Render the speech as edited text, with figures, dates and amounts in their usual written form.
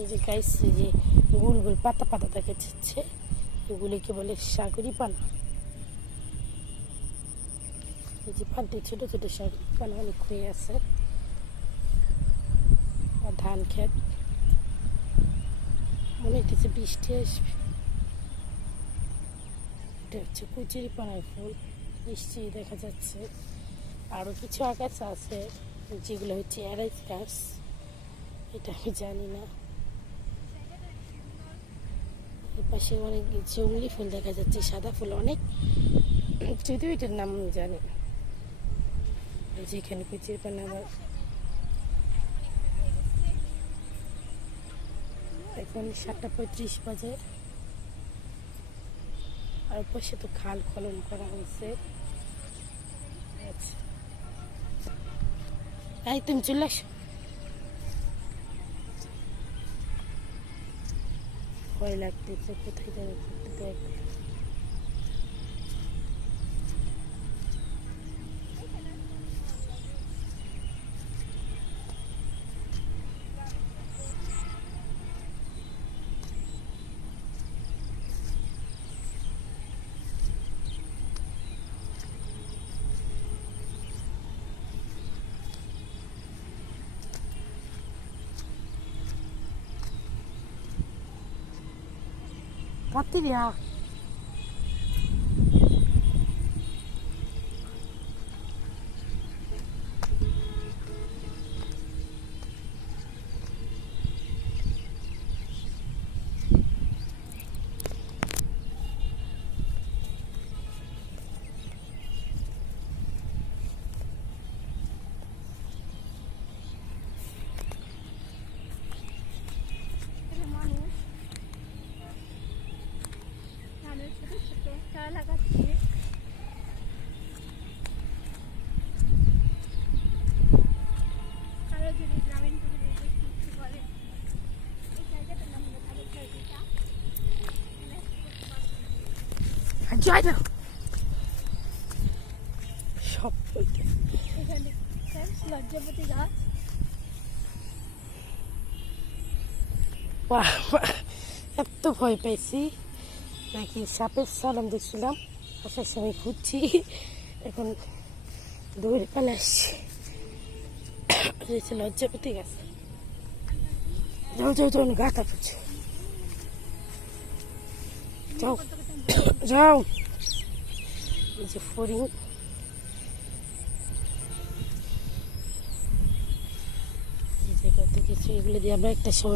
এই যে গাইস, এই যে গোল গোল পাতা পাতা দেখা যাচ্ছে, এগুলিকে বলে সাগরি পানা। এই যে পানটি ছোট ছোট সাগরি পানা অনেক হয়ে আছে। আর ধান ক্ষেত, মনে হচ্ছে বৃষ্টি আসবে। এটা হচ্ছে কুচিরি পানার ফুল, নিশ্চয়ই দেখা যাচ্ছে। আরও কিছু আগাছা আছে যেগুলো হচ্ছে এরাইস গাছ, এটা আমি জানি না। পাশে অনেক জঙ্গলি ফুল দেখা যাচ্ছে, সাদা ফুল অনেক, যদিও এটার নাম আমি জানি না। যেখানে কুচির পানা, আবার এখন 7:35 বাজে। আর পাশে তো খাল খনন করা হয়েছে। আচ্ছা, এই তুমি চলে আসো। ভয় লাগতেছে, কোথায় যাবে দেখ। পাতিরিয়া লাগাচ্ছি। কারো যদি গ্রামীণ পরিবেশে সৃষ্টি করে, এই জায়গাটার নাম হলো কারো জায়গাটা জয় না সব এখানে লজ্জাপতি গাছ। এত ভয় পেয়েছি, নাকি সাপের সালাম দেখছিলাম, আসার সময় খুঁজছি, এখন দৌড়ে পালে আসছি। লজ্জাপতি গাছ, যাও যাও যাও, গাথা পড়ছে, যাও যাও। এই যে ফড়িং, এই যে কত কিছু, এগুলো দিয়ে আমরা একটা সময়